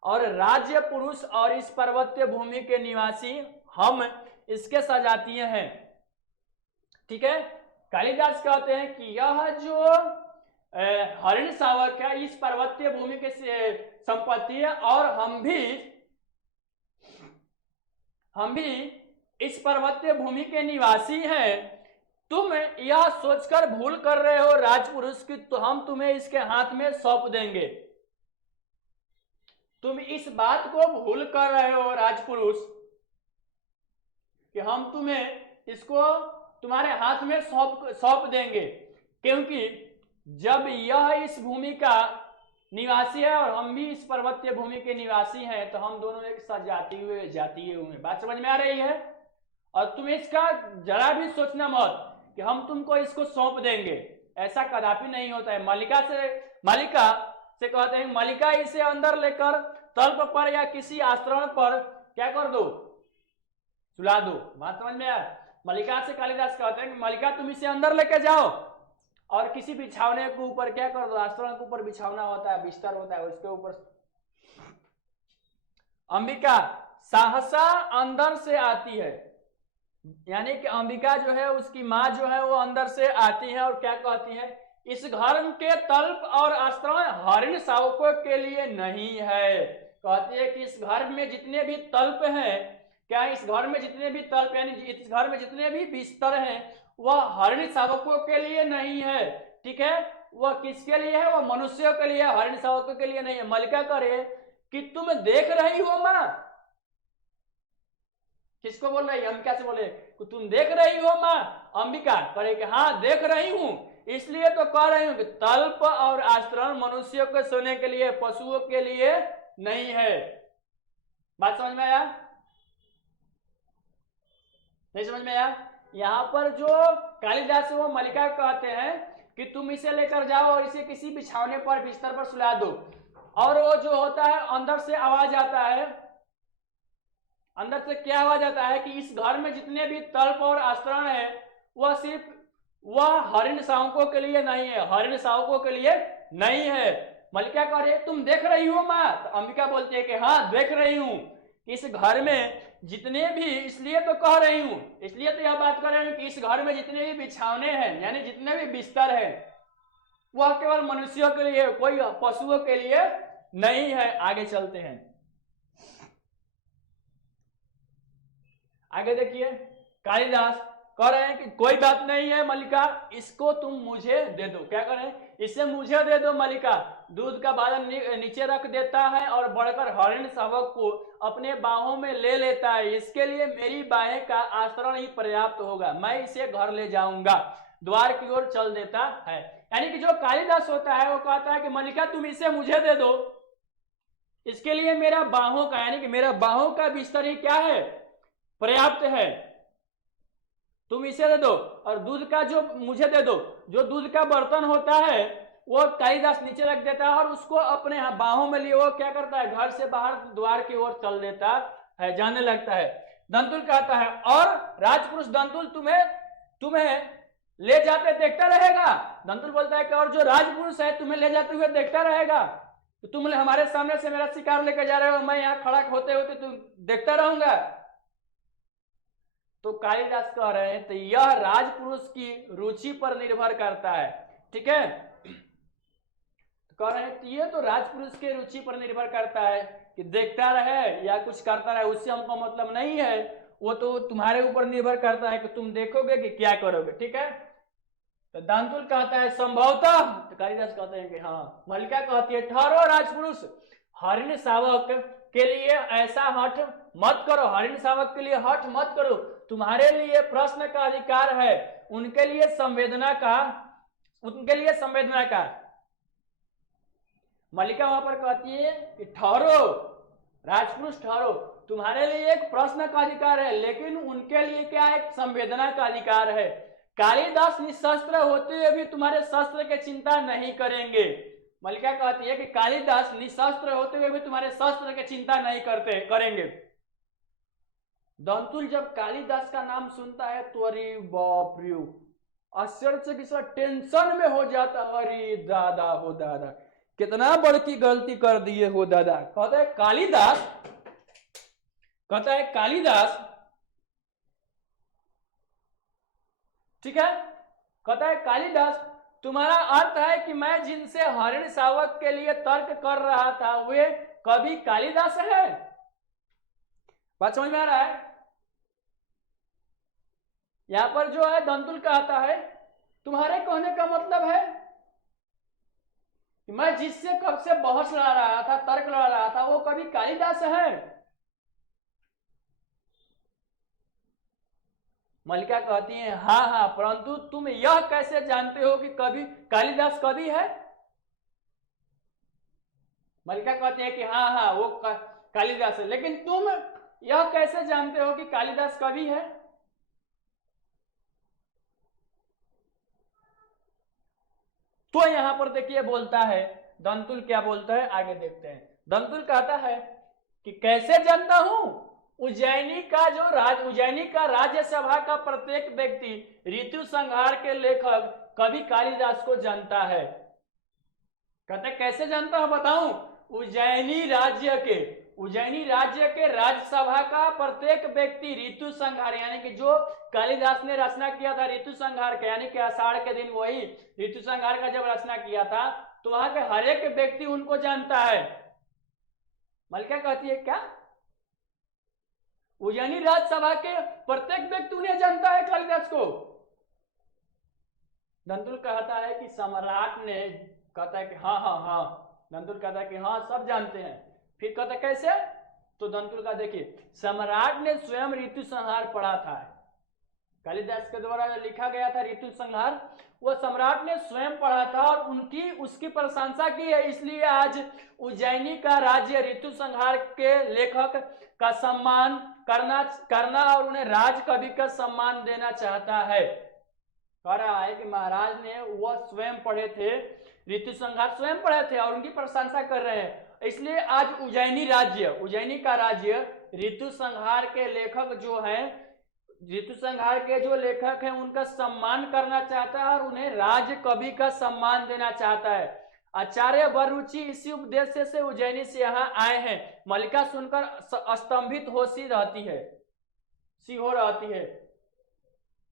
और राज्य पुरुष और इस पर्वतीय भूमि के निवासी हम इसके सजातीय हैं। ठीक है, कालिदास कहते हैं कि यह जो हरिण शावक है इस पर्वतीय भूमि के संपत्ति है और हम भी इस पर्वतीय भूमि के निवासी हैं। तुम यह सोचकर भूल कर रहे हो राजपुरुष की तो हम तुम्हें इसके हाथ में सौंप देंगे। तुम इस बात को भूल कर रहे हो राजपुरुष कि हम तुम्हें इसको तुम्हारे हाथ में सौंप देंगे, क्योंकि जब यह इस भूमि का निवासी है और हम भी इस पर्वतीय भूमि के निवासी हैं तो हम दोनों एक साथ जातीय हुए। बात समझ में आ रही है? और तुम इसका जरा भी सोचना मत कि हम तुमको इसको सौंप देंगे, ऐसा कदापि नहीं होता है। मालिका से कहते हैं मालिका इसे अंदर लेकर तल्प पर या किसी आश्रम पर क्या कर दो, सुला दो। बात समझ में आया? मालिका से कालिदास कहते हैं कि मालिका तुम इसे अंदर लेके जाओ और किसी बिछावने के ऊपर क्या कर दो, आश्रम के ऊपर बिछावना होता है, बिस्तर होता है, उसके ऊपर। अंबिका सहसा अंदर से आती है, यानी कि अंबिका जो है उसकी माँ जो है वो अंदर से आती है और क्या कहती है, इस घर के तल्प और आश्रय हरिण शावकों के लिए नहीं है। कहती है कि इस घर में जितने भी तल्प हैं, क्या इस घर में जितने भी तल्प यानी इस घर में जितने भी बिस्तर हैं वह हरिण शावकों के लिए नहीं है। ठीक है, वह किसके लिए है? वह मनुष्यों के लिए, हरिण शावकों के लिए नहीं है। मलिका करे कि तुम देख रही हो माँ, किसको बोल रही है? अंबिका से बोले कि तुम देख रही हो माँ? अंबिका करे कि हाँ देख रही हूं, इसलिए तो कह रही हूं कि तल्प और आश्रम मनुष्यों के सोने के लिए, पशुओं के लिए नहीं है। बात समझ में आया? नहीं समझ में आया? यहाँ पर जो कालिदास है वो मल्लिका कहते हैं कि तुम इसे लेकर जाओ और इसे किसी बिछावने पर बिस्तर पर सुला दो। और वो जो होता है अंदर से आवाज आता है, अंदर से क्या आवाज आता है कि इस घर में जितने भी तर्प और आस्तरण है वह हरिण शावकों के लिए नहीं है, हरिण शावकों के लिए नहीं है। मल्लिका कह रही है तुम देख रही हो माँ? तो अंबिका बोलती है कि हाँ देख रही हूं, इस घर में जितने भी, इसलिए तो कह रही हूं, इसलिए तो यह बात कर रही हूं कि इस घर में जितने भी बिछावने हैं यानी जितने भी बिस्तर है वह केवल मनुष्यों के लिए, कोई पशुओं के लिए नहीं है। आगे चलते हैं, आगे देखिए कालिदास कह रहे हैं कि कोई बात नहीं है मल्लिका, इसको तुम मुझे दे दो। क्या कह रहे हैं? इसे मुझे दे दो मल्लिका। दूध का बालन नीचे रख देता है और बढ़कर हरिण शावक को अपने बाहों में ले लेता है। इसके लिए मेरी बाहें का आश्रय ही पर्याप्त होगा, मैं इसे घर ले जाऊंगा। द्वार की ओर चल देता है। यानी कि जो कालिदास होता है वो कहता है कि मल्लिका तुम इसे मुझे दे दो, इसके लिए मेरा बाहों का यानी कि मेरा बाहों का बिस्तर ही क्या है, पर्याप्त है, तुम इसे दे दो। और दूध का जो मुझे दे दो, जो दूध का बर्तन होता है वो कालिदास नीचे रख देता है और उसको अपने बाहों में लिए वो क्या करता है, घर से बाहर द्वार की ओर चल देता है, जाने लगता है। दंतुल कहता है और राजपुरुष दंतुल तुम्हें ले जाते देखता रहेगा। दंतुल बोलता है कि और जो राजपुरुष है तुम्हें ले जाते हुए देखता रहेगा, तो तुम हमारे सामने से मेरा शिकार लेकर जा रहे हो, मैं यहाँ खड़ा होते होते तुम देखता रहूंगा। तो कालिदास कह रहे हैं तो यह राजपुरुष की रुचि पर निर्भर करता है। ठीक है, तो कह रहे हैं तो ये तो राजपुरुष के रुचि पर निर्भर करता है कि देखता रहे या कुछ करता रहे, उससे हमको मतलब नहीं है, वो तो तुम्हारे ऊपर निर्भर करता है कि तुम देखोगे कि क्या करोगे। ठीक है, तो दांतुल कहता है संभवतः, तो कालिदास कहते हैं कि हाँ। मल्लिका कहती है ठहरो राजपुरुष, हरिण शावक के लिए ऐसा हठ मत करो, हरिण शावक के लिए हठ मत करो, तुम्हारे लिए प्रश्न का अधिकार है, उनके लिए संवेदना का। मल्लिका वहां पर कहती है कि ठहरो राजपुरुष ठहरो, तुम्हारे लिए एक प्रश्न का अधिकार है, लेकिन उनके लिए क्या, एक संवेदना का अधिकार है। कालिदास निशस्त्र होते हुए भी तुम्हारे शस्त्र की चिंता नहीं करेंगे। मल्लिका कहती है कि कालिदास निशस्त्र होते हुए भी तुम्हारे शस्त्र की चिंता नहीं करेंगे। दंतुल जब कालिदास का नाम सुनता है तो अरे बाप रे, आश्चर्य से किसी टेंशन में हो जाता, अरे दादा हो दादा, कितना बड़ी गलती कर दिए हो दादा। कहता है कालिदास, ठीक है, कहता है कालिदास तुम्हारा अर्थ है कि मैं जिनसे हरिण शावक के लिए तर्क कर रहा था वे कभी कालिदास है? बात समझ में आ रहा है? यहां पर जो है दंतुल कहता है तुम्हारे कहने का मतलब है कि मैं जिससे कब से बहस लड़ा रहा था, तर्क लड़ा रहा था, वो कभी कालिदास है? मल्लिका कहती है हाँ हाँ, परंतु तुम यह कैसे जानते हो कि कभी कालिदास कभी है? मल्लिका कहती है कि हाँ हाँ वो कालिदास है, लेकिन तुम यह कैसे जानते हो कि कालिदास कभी है? तो यहां पर देखिए बोलता है दंतुल, क्या बोलता है आगे देखते हैं। दंतुल कहता है कि कैसे जानता हूं, उज्जैनी का राज्यसभा का प्रत्येक व्यक्ति ऋतु संहार के लेखक कवि कालिदास को जानता है। कहते कैसे जानता है बताऊं, उज्जैनी राज्य के राज्यसभा का प्रत्येक व्यक्ति ऋतु संहार यानी कि जो कालिदास ने रचना किया था ऋतु संहार का, यानी कि आषाढ़ के दिन वही ऋतु संहार का जब रचना किया था तो वहां के हर एक व्यक्ति उनको जानता है। मल्लिका कहती है क्या उज्जैनी राज्यसभा के प्रत्येक व्यक्ति उन्हें जानता है कालिदास को? दंतुल कहता है कि सम्राट ने, कहता है कि हाँ हाँ हाँ, दंतुल कहता है कि हाँ सब जानते हैं। फिर कहता है कैसे, तो दंतुल का देखिए सम्राट ने स्वयं ऋतु संहार पढ़ा था, कालिदास के द्वारा जो लिखा गया था ऋतु संहार वो सम्राट ने स्वयं पढ़ा था और उसकी प्रशंसा की है, इसलिए आज उज्जैनी का राज्य ऋतु संहार के लेखक का सम्मान करना करना और उन्हें राज कवि का सम्मान देना चाहता है। कह रहा है कि महाराज ने वह स्वयं पढ़े थे, ऋतु संहार स्वयं पढ़े थे और उनकी प्रशंसा कर रहे हैं। इसलिए आज उज्जैनी का राज्य ऋतु संहार के लेखक जो हैं, ऋतु संहार के जो लेखक हैं उनका सम्मान करना चाहता है और उन्हें राज कवि का सम्मान देना चाहता है। आचार्य वररुचि इसी उद्देश्य से उज्जैनी से यहाँ आए हैं। मल्लिका सुनकर स्तंभित हो सी रहती है।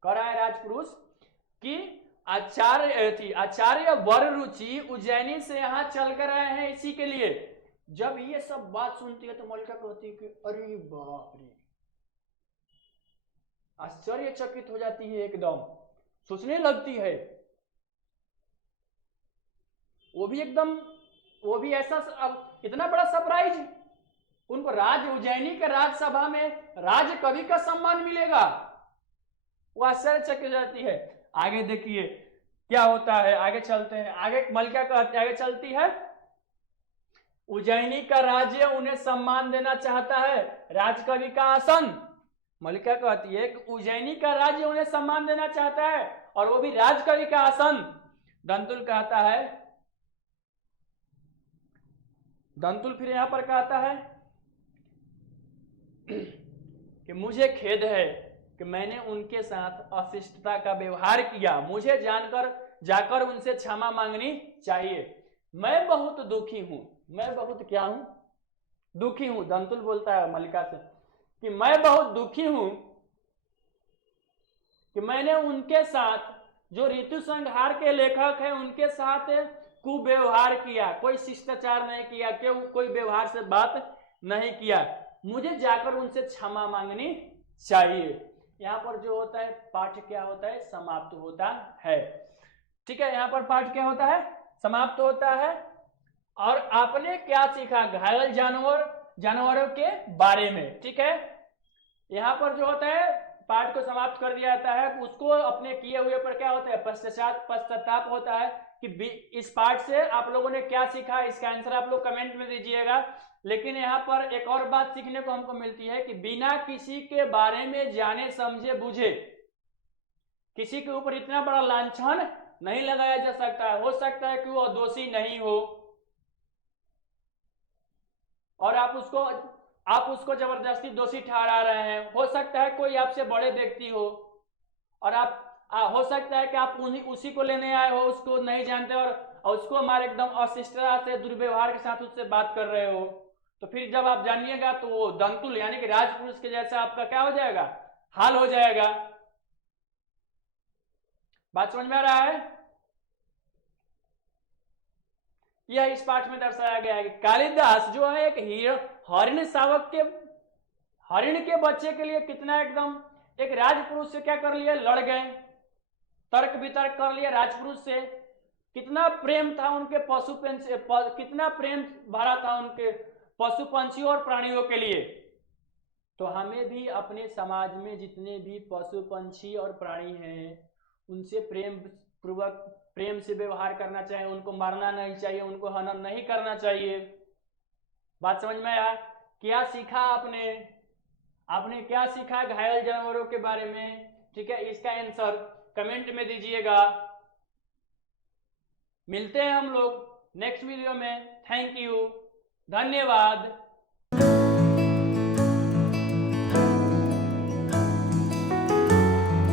कह रहा है राजपुरुष कि आचार्य वररुचि उज्जैनी से यहाँ चल कर आए हैं इसी के लिए। जब ये सब बात सुनती है तो मल्लिका कहती है कि अरे बाप रे, आश्चर्यचकित हो जाती है, एकदम सोचने लगती है। वो भी ऐसा, अब इतना बड़ा सरप्राइज, उनको उज्जैनी के राज्यसभा में राज कवि का सम्मान मिलेगा, वो आश्चर्यचकित हो जाती है। आगे देखिए क्या होता है, आगे चलते हैं। आगे मल्लिका कहती, आगे चलती है, उज्जैनी का राज्य उन्हें सम्मान देना चाहता है, राजकवि का आसन। मल्लिका कहती है कि उज्जैनी का राज्य उन्हें सम्मान देना चाहता है और वो भी राजकवि का आसन। दंतुल फिर यहां पर कहता है कि मुझे खेद है कि मैंने उनके साथ अशिष्टता का व्यवहार किया, मुझे जाकर उनसे क्षमा मांगनी चाहिए। मैं बहुत दुखी हूं। मैं बहुत क्या हूं? दुखी हूं। दंतुल बोलता है मल्लिका से कि मैं बहुत दुखी हूं कि मैंने उनके साथ, जो ऋतु संहार के लेखक हैं, उनके साथ कुव्यवहार किया, कोई शिष्टाचार नहीं किया, कोई व्यवहार से बात नहीं किया, मुझे जाकर उनसे क्षमा मांगनी चाहिए। यहाँ पर जो होता है पाठ क्या होता है? समाप्त होता है। ठीक है, यहाँ पर पाठ क्या होता है? समाप्त होता है। और आपने क्या सीखा घायल जानवरों के बारे में। ठीक है, यहाँ पर जो होता है पाठ को समाप्त कर दिया जाता है। उसको अपने किए हुए पर क्या होता है? पश्चाताप होता है कि इस पाठ से आप लोगों ने क्या सीखा। इसका आंसर आप लोग कमेंट में दीजिएगा। लेकिन यहाँ पर एक और बात सीखने को हमको मिलती है कि बिना किसी के बारे में जाने समझे बुझे किसी के ऊपर इतना बड़ा लांछन नहीं लगाया जा सकता है। हो सकता है कि वो दोषी नहीं हो और आप उसको जबरदस्ती दोषी ठहरा रहे हैं। हो सकता है कोई आपसे बड़े व्यक्ति हो और हो सकता है कि आप उसी को लेने आए हो, उसको नहीं जानते और उसको हमारे एकदम अशिष्टता से, दुर्व्यवहार के साथ उससे बात कर रहे हो। तो फिर जब आप जानिएगा तो वो दंतुल यानी कि राजपुरुष के जैसा आपका क्या हो जाएगा? हाल हो जाएगा। बात समझ में आ रहा है? यह इस पाठ में दर्शाया गया है कि कालिदास जो है एक हरिण के बच्चे के लिए कितना एकदम एक राजपुरुष से क्या कर लिया? लड़ गए, तर्क वितर्क कर लिया राजपुरुष से। कितना प्रेम था उनके कितना प्रेम भरा था उनके पशु पंछियों और प्राणियों के लिए। तो हमें भी अपने समाज में जितने भी पशु पंछी और प्राणी हैं उनसे प्रेम से व्यवहार करना चाहिए। उनको मारना नहीं चाहिए, उनको हनन नहीं करना चाहिए। बात समझ में आया? क्या सीखा आपने क्या सीखा घायल जानवरों के बारे में? ठीक है, इसका आंसर कमेंट में दीजिएगा। मिलते हैं हम लोग नेक्स्ट वीडियो में। थैंक यू, धन्यवाद।